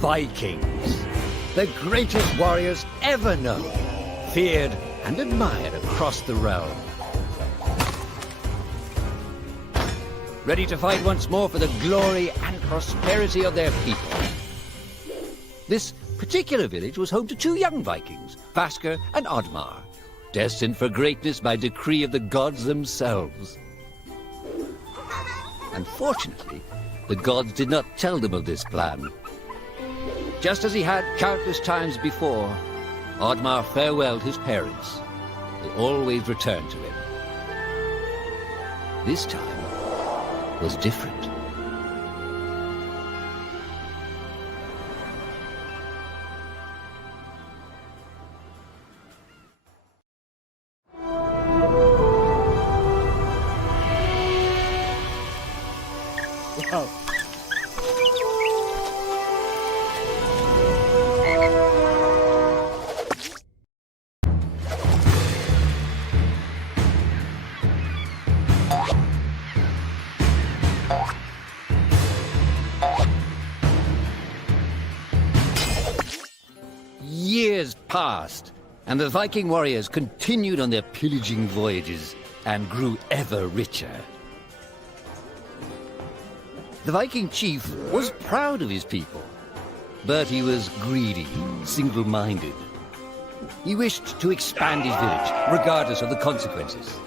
Vikings, the greatest warriors ever known, feared and admired across the realm. Ready to fight once more for the glory and prosperity of their people. This particular village was home to two young Vikings, Vasker and ODDMAR, destined for greatness by decree of the gods themselves. Unfortunately, the gods did not tell them of this plan. Just as he had countless times before, ODDMAR farewelled his parents. They always returned to him. This time was different. Whoa. Years passed, and the Viking warriors continued on their pillaging voyages and grew ever richer. The Viking chief was proud of his people, but he was greedy, single-minded. He wished to expand his village, regardless of the consequences.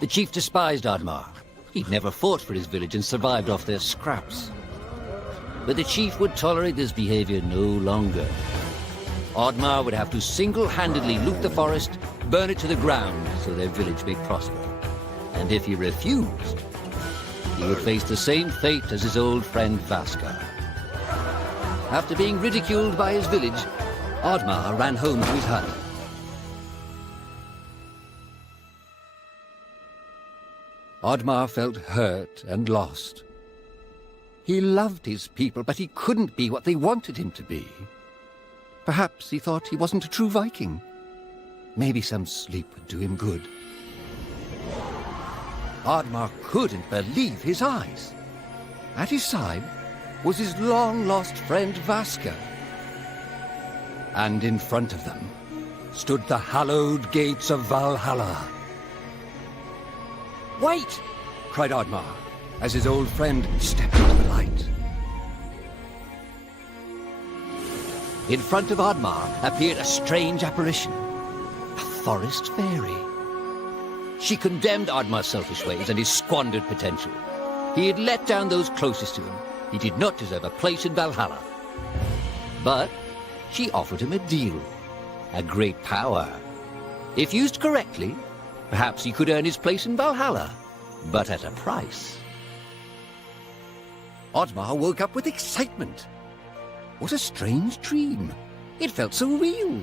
The chief despised ODDMAR. He'd never fought for his village and survived off their scraps. But the chief would tolerate this behavior no longer. ODDMAR would have to single-handedly loot the forest, burn it to the ground so their village may prosper. And if he refused, he would face the same fate as his old friend Vasker. After being ridiculed by his village, ODDMAR ran home to his hut. ODDMAR felt hurt and lost. He loved his people, but he couldn't be what they wanted him to be. Perhaps he thought he wasn't a true Viking. Maybe some sleep would do him good. ODDMAR couldn't believe his eyes. At his side was his long-lost friend Vasker. And in front of them stood the hallowed gates of Valhalla. "Wait!" cried ODDMAR, as his old friend stepped into the light. In front of ODDMAR appeared a strange apparition, a forest fairy. She condemned ODDMAR's selfish ways and his squandered potential. He had let down those closest to him. He did not deserve a place in Valhalla. But she offered him a deal, a great power. If used correctly, perhaps he could earn his place in Valhalla, but at a price. ODDMAR woke up with excitement. What a strange dream. It felt so real.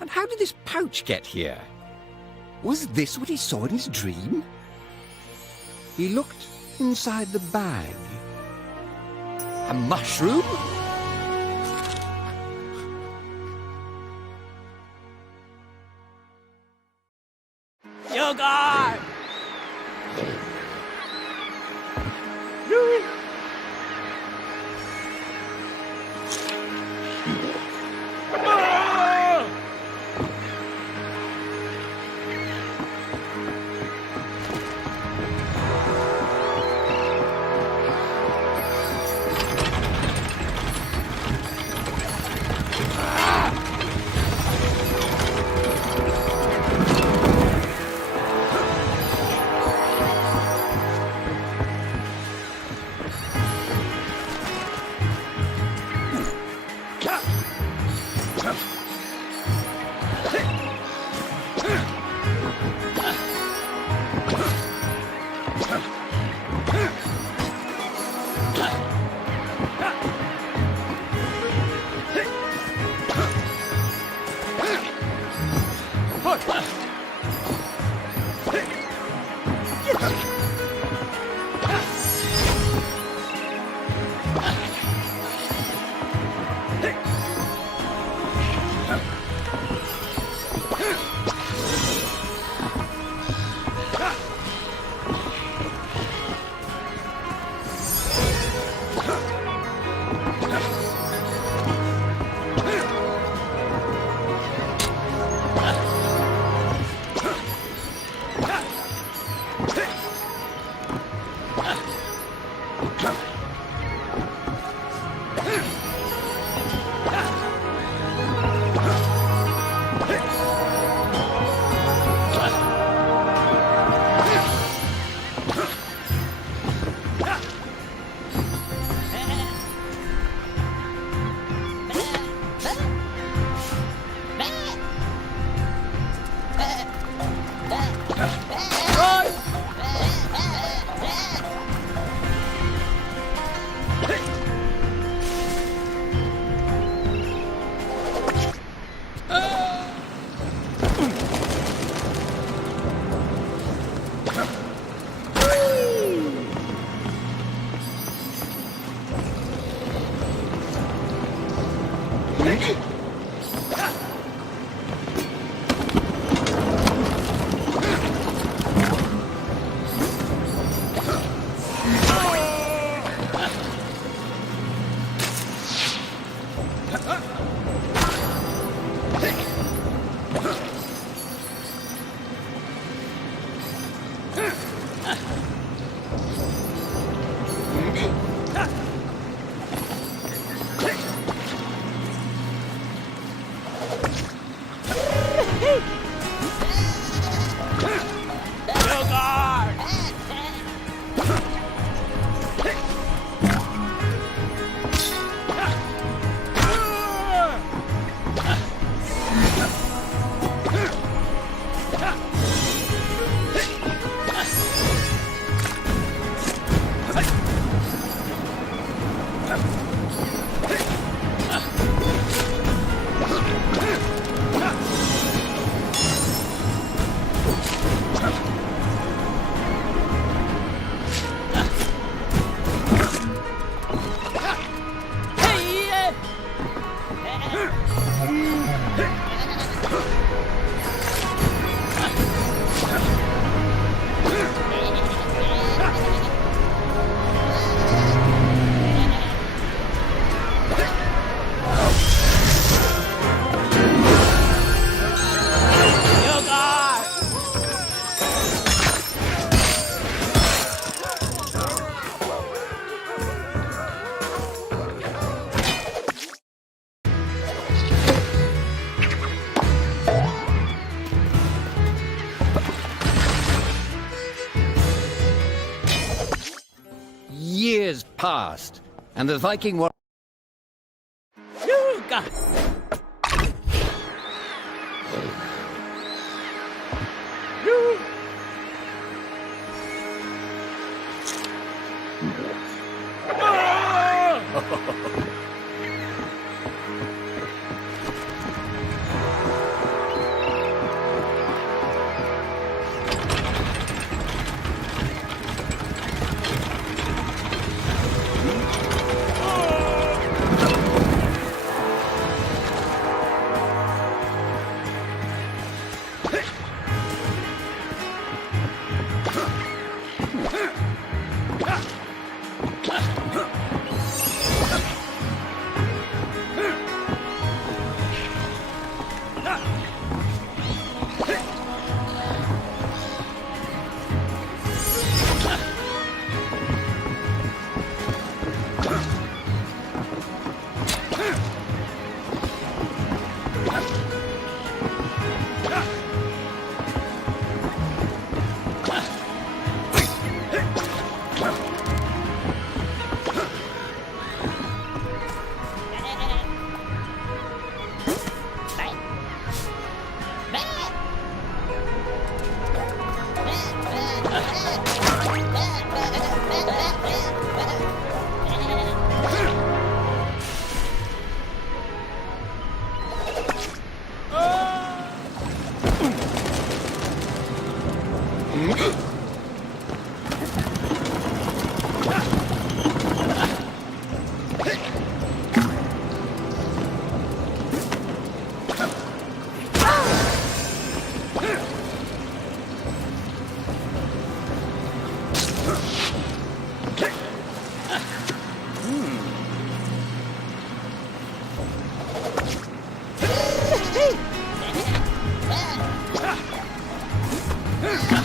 And how did this pouch get here? Was this what he saw in his dream? He looked inside the bag. A mushroom? Yogar! Years passed, and the Viking war... Yuga! Huh?